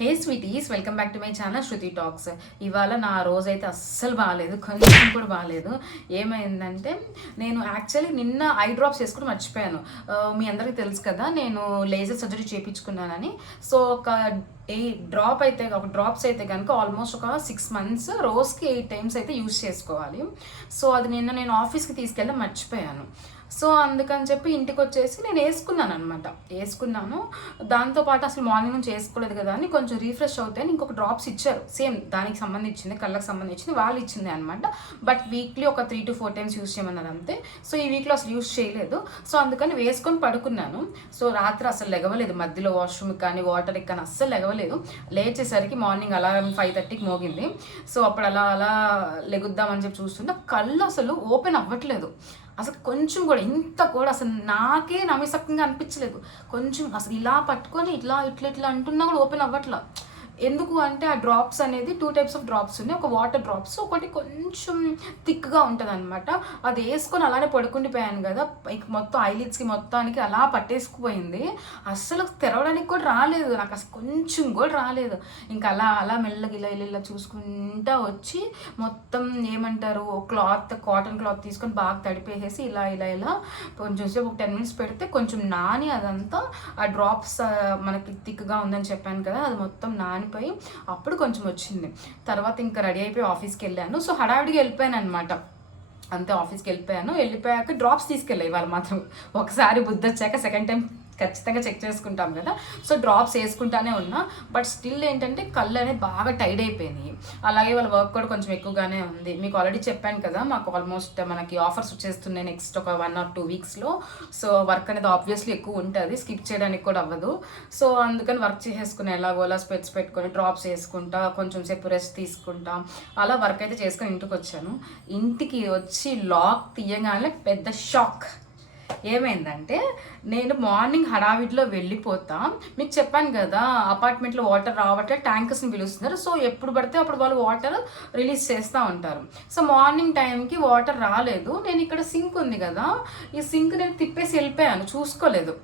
Hey sweeties, welcome back to my channel Shruti talks. ఇవాళ నా రోజైతే అస్సలు బాగాలేదు, కొంచెం కూడా బాగాలేదు. ఏమైందంటే నేను యాక్చువల్లీ నిన్న ఐ డ్రాప్స్ వేసుకుని మర్చిపోయాను. మీ అందరికీ తెలుసు కదా, నేను లేజర్ సర్జరీ చేయించుకున్నానని. సో ఒక డ్రాప్స్ అయితే కనుక ఆల్మోస్ట్ ఒక 6 months రోజుకి 8 times అయితే యూజ్ చేసుకోవాలి. సో అది నిన్న నేను ఆఫీస్కి తీసుకెళ్ళి మర్చిపోయాను. సో అందుకని చెప్పి ఇంటికి వచ్చేసి నేను వేసుకున్నాను. దాంతోపాటు అసలు మార్నింగ్ నుంచి వేసుకోలేదు కదా అని కొంచెం రీఫ్రెష్ అవుతాయని ఇంకొక డ్రాప్స్ ఇచ్చారు, సేమ్ దానికి సంబంధించింది, కళ్ళకి సంబంధించింది వాళ్ళు ఇచ్చింది అనమాట. బట్ వీక్లీ ఒక 3 to 4 times యూజ్ చేయమన్నారు అంతే. సో ఈ వీక్లో అసలు యూజ్ చేయలేదు. సో అందుకని వేసుకొని పడుకున్నాను. సో రాత్రి అసలు లెగవలేదు, మధ్యలో వాష్రూమ్కి కానీ వాటర్కి కానీ అస్సలు లెగవలేదు. లేచేసరికి మార్నింగ్ అలారం 5:30కి మోగింది. సో అప్పుడు అలా లెగుద్దామని చెప్పి చూస్తుంటే కళ్ళు అసలు ఓపెన్ అవ్వట్లేదు. అసలు కొంచెం కూడా ఇంత కూడా అసలు నాకే నమ్మసక్యంగా అనిపించలేదు. కొంచెం అసలు ఇలా పట్టుకొని ఇట్లా అంటున్నా కూడా ఓపెన్ అవ్వట్లా. ఎందుకు అంటే ఆ డ్రాప్స్ అనేది 2 types ఆఫ్ డ్రాప్స్ ఉన్నాయి. ఒక వాటర్ డ్రాప్స్, ఒకటి కొంచెం థిక్గా ఉంటుంది అనమాట. అది వేసుకొని అలానే పడుకుండిపోయాను కదా, ఇక మొత్తం ఐలిడ్స్కి మొత్తానికి అలా పట్టేసుకుపోయింది. అస్సలు తెరవడానికి కూడా రాలేదు, నాకు అసలు కొంచెం కూడా రాలేదు. ఇంకా అలా మెల్లగా ఇలా చూసుకుంటా వచ్చి మొత్తం ఏమంటారు కాటన్ క్లాత్ తీసుకొని బాగా తడిపేసేసి ఇలా కొంచెం సేపు ఒక 10 minutes పెడితే కొంచెం నాని అదంతా ఆ డ్రాప్స్ మనకి థిక్గా ఉందని చెప్పాను కదా, అది మొత్తం నాని అప్పుడు కొంచెం వచ్చింది. తర్వాత ఇంకా రెడీ అయిపోయి ఆఫీస్కి వెళ్ళాను. సో హడావిడిగా వెళ్ళిపోయాను అనమాట. అంతే, ఆఫీస్కి వెళ్ళిపోయాక డ్రాప్స్ తీసుకెళ్ళాయి వాళ్ళు మాత్రం. ఒకసారి బుద్ధి వచ్చాక సెకండ్ టైం ఖచ్చితంగా చెక్ చేసుకుంటాం కదా. సో డ్రాప్స్ వేసుకుంటానే ఉన్నా. బట్ స్టిల్ ఏంటంటే కళ్ళు అనేది బాగా టైడ్ అయిపోయినాయి. అలాగే వాళ్ళ వర్క్ కూడా కొంచెం ఎక్కువగానే ఉంది. మీకు ఆల్రెడీ చెప్పాను కదా, మాకు ఆల్మోస్ట్ మనకి ఆఫర్స్ వచ్చేస్తున్నాయి నెక్స్ట్ ఒక 1 or 2 weeksలో. సో వర్క్ అనేది ఆబ్వియస్లీ ఎక్కువ ఉంటుంది, స్కిప్ చేయడానికి కూడా అవ్వదు. సో అందుకని వర్క్ చేసేసుకుని ఎలాగోలా స్పెట్స్ పెట్టుకొని డ్రాప్స్ వేసుకుంటా, కొంచెం సేపు రెస్ట్ తీసుకుంటా, అలా వర్క్ అయితే చేసుకొని ఇంటికి వచ్చాను. ఇంటికి వచ్చి లాక్ తీయగానే పెద్ద షాక్. ఏమైందంటే నేను మార్నింగ్ హడావిడిలో వెళ్ళిపోతా. మీకు చెప్పాను కదా, అపార్ట్మెంట్లో వాటర్ రావట్లే, ట్యాంకర్స్ని పిలుస్తున్నారు. సో ఎప్పుడు పడితే అప్పుడు వాళ్ళు వాటర్ రిలీజ్ చేస్తూ ఉంటారు. సో మార్నింగ్ టైంకి వాటర్ రాలేదు. నేను ఇక్కడ సింక్ ఉంది కదా, ఈ సింక్ నేను తిప్పేసి వెళ్ళిపోయాను, చూసుకోలేదు.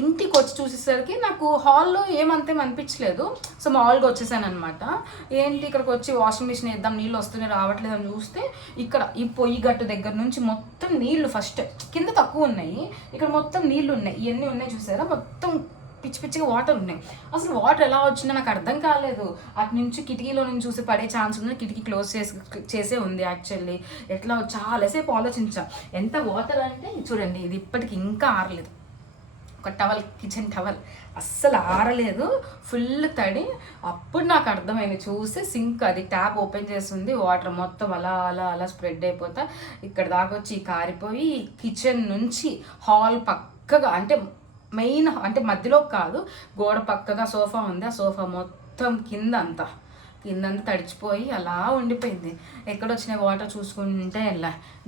ఇంటికి వచ్చి చూసేసరికి నాకు హాల్లో ఏమంతేం అనిపించలేదు. సో మామూలుగా వచ్చేసాను అనమాట. ఏంటి ఇక్కడికి వచ్చి వాషింగ్ మిషన్ వేద్దాం, నీళ్ళు వస్తున్నాయి రావట్లేదు అని చూస్తే ఇక్కడ ఈ పొయ్యి గట్టు దగ్గర నుంచి మొత్తం నీళ్లు, ఫస్ట్ కింద తక్కువ ఉన్నాయి, ఇక్కడ మొత్తం నీళ్లు ఉన్నాయి. ఇవన్నీ ఉన్నాయి చూసారా, మొత్తం పిచ్చిగా వాటర్ ఉన్నాయి. అసలు వాటర్ ఎలా వచ్చిందో నాకు అర్థం కాలేదు. అటు నుంచి కిటికీలో నుంచి చూసి పడే ఛాన్స్ ఉంది, కిటికీ క్లోజ్ చేసే ఉంది యాక్చువల్లీ. ఎట్లా చాలాసేపు ఆలోచించా. ఎంత వాటర్ అంటే చూడండి, ఇది ఇప్పటికి ఇంకా ఆరలేదు. ఒక కిచెన్ టవల్ అస్సలు ఆరలేదు, ఫుల్ తడి. అప్పుడు నాకు అర్థమైంది, చూసి సింక్ అది ట్యాప్ ఓపెన్ చేస్తుంది, వాటర్ మొత్తం అలా స్ప్రెడ్ అయిపోతా ఇక్కడ దాకా వచ్చి కారిపోయి కిచెన్ నుంచి హాల్ పక్కగా, అంటే మెయిన్ అంటే మధ్యలో కాదు, గోడ పక్కగా సోఫా ఉంది, ఆ సోఫా మొత్తం కిందంతా తడిచిపోయి అలా ఉండిపోయింది. ఎక్కడొచ్చిన వాటర్ చూసుకుంటే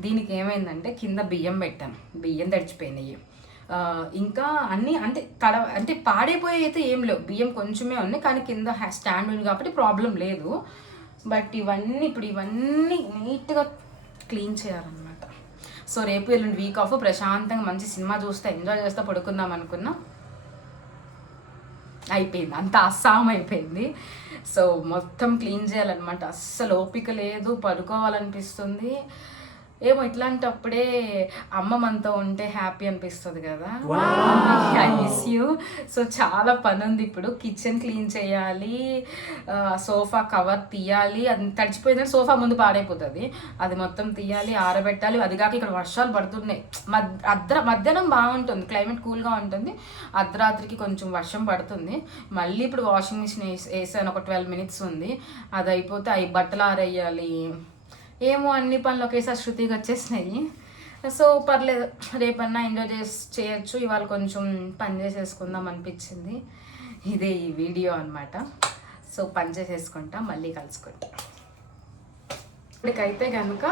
దీనికి ఏమైందంటే కింద బియ్యం పెట్టాను, బియ్యం తడిచిపోయినాయి. ఇంకా అన్నీ అంటే పాడైపోయి అయితే ఏం లేవు, బియ్యం కొంచెమే ఉన్నాయి, కానీ కింద స్టాండ్ ఉంది కాబట్టి ప్రాబ్లం లేదు. బట్ ఇవన్నీ నీట్గా క్లీన్ చేయాలన్నమాట. సో రేపు ఎల్లుండి వీక్ ఆఫ్, ప్రశాంతంగా మంచి సినిమా చూస్తే ఎంజాయ్ చేస్తే పడుకుందాం అనుకున్నా. అయిపోయింది, అంత అస్సాం అయిపోయింది. సో మొత్తం క్లీన్ చేయాలన్నమాట. అస్సలు ఓపిక లేదు, పడుకోవాలనిపిస్తుంది. ఏమో ఇట్లాంటప్పుడే అమ్మ మనతో ఉంటే హ్యాపీ అనిపిస్తుంది కదా. I miss you. సో చాలా పని ఉంది ఇప్పుడు. కిచెన్ క్లీన్ చేయాలి, సోఫా కవర్ తీయాలి, అది తడిచిపోయిందంటే సోఫా ముందు పాడైపోతుంది, అది మొత్తం తీయాలి, ఆరబెట్టాలి. అది కాక ఇక్కడ వర్షాలు పడుతున్నాయి. మధ్యాహ్నం బాగుంటుంది, క్లైమేట్ కూల్గా ఉంటుంది, అర్ధరాత్రికి కొంచెం వర్షం పడుతుంది. మళ్ళీ ఇప్పుడు వాషింగ్ మిషన్ వేసాను, ఒక 12 minutes ఉంది, అది అయిపోతే అవి బట్టలు ఆరేయాలి. ఏమో అన్ని పనులు ఒకేసారి శృతిగా వచ్చేసినాయి. సో పర్లేదు, రేపన్నా ఎంజాయ్ చేయొచ్చు. ఇవాళ కొంచెం పని చేసేసుకుందాం అనిపించింది. ఇదే ఈ వీడియో అనమాట. సో పని చేసేసుకుంటా, మళ్ళీ కలుసుకుంటా. ఇప్పటికైతే కనుక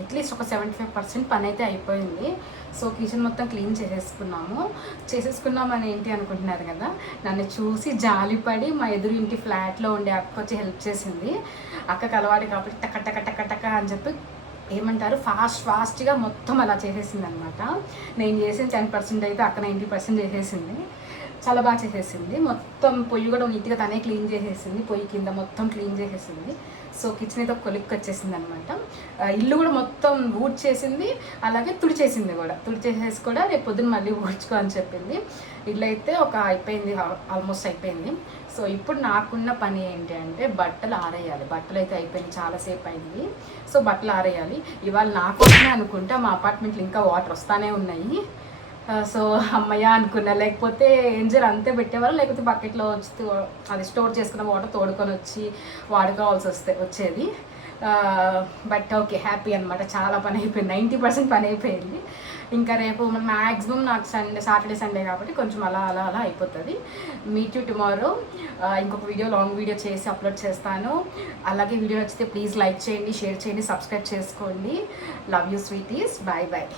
అట్లీస్ట్ ఒక 75% పని అయితే అయిపోయింది. సో కిచెన్ మొత్తం క్లీన్ చేసేసుకున్నామని ఏంటి అనుకుంటున్నారు కదా, నన్ను చూసి జాలిపడి మా ఎదురు ఇంటి ఫ్లాట్లో ఉండే అక్క వచ్చి హెల్ప్ చేసింది. అక్కకి అలవాటు కాబట్టి టక అని చెప్పి ఏమంటారు ఫాస్ట్గా మొత్తం అలా చేసేసింది అనమాట. నేను చేసిన 10% అయితే అక్క 90% చేసేసింది. చాలా బాగా చేసేసింది. మొత్తం పొయ్యి కూడా నీట్గా తనే క్లీన్ చేసేసింది. పొయ్యి కింద మొత్తం క్లీన్ చేసేసింది. సో కిచెన్ అయితే కొలిక్కి వచ్చేసింది అనమాట. ఇల్లు కూడా మొత్తం ఊడ్చేసింది, అలాగే తుడిచేసింది కూడా. తుడిచేసేసి కూడా రేపు పొద్దున్న మళ్ళీ ఊడ్చుకో అని చెప్పింది. ఇల్లు అయితే ఒక అయిపోయింది, ఆల్మోస్ట్ అయిపోయింది. సో ఇప్పుడు నాకున్న పని ఏంటి అంటే బట్టలు ఆరేయాలి. బట్టలు అయితే అయిపోయింది, చాలాసేపు అయింది. సో బట్టలు ఆరేయాలి. ఇవాళ నాకోసమే అనుకుంటా, మా అపార్ట్మెంట్లో ఇంకా వాటర్ వస్తానే ఉన్నాయి. సో అమ్మయ్య అనుకున్నా, లేకపోతే ఎంజర్ అంతే పెట్టేవాళ్ళు, లేకపోతే బకెట్లో వచ్చి అది స్టోర్ చేసుకున్న వాటర్ తోడుకొని వచ్చి వాడుకోవాల్సి వచ్చేది. బట్ ఓకే, హ్యాపీ అనమాట. చాలా పని అయిపోయింది, 90% పని అయిపోయింది. ఇంకా రేపు మ్యాక్సిమం నాకు సాటర్డే సండే కాబట్టి కొంచెం అలా అలా అలా అయిపోతుంది. Meet you tomorrow. ఇంకొక వీడియో, లాంగ్ వీడియో చేసి అప్లోడ్ చేస్తాను. అలాగే వీడియో నచ్చితే ప్లీజ్ లైక్ చేయండి, షేర్ చేయండి, సబ్స్క్రైబ్ చేసుకోండి. Love you sweeties. Bye bye.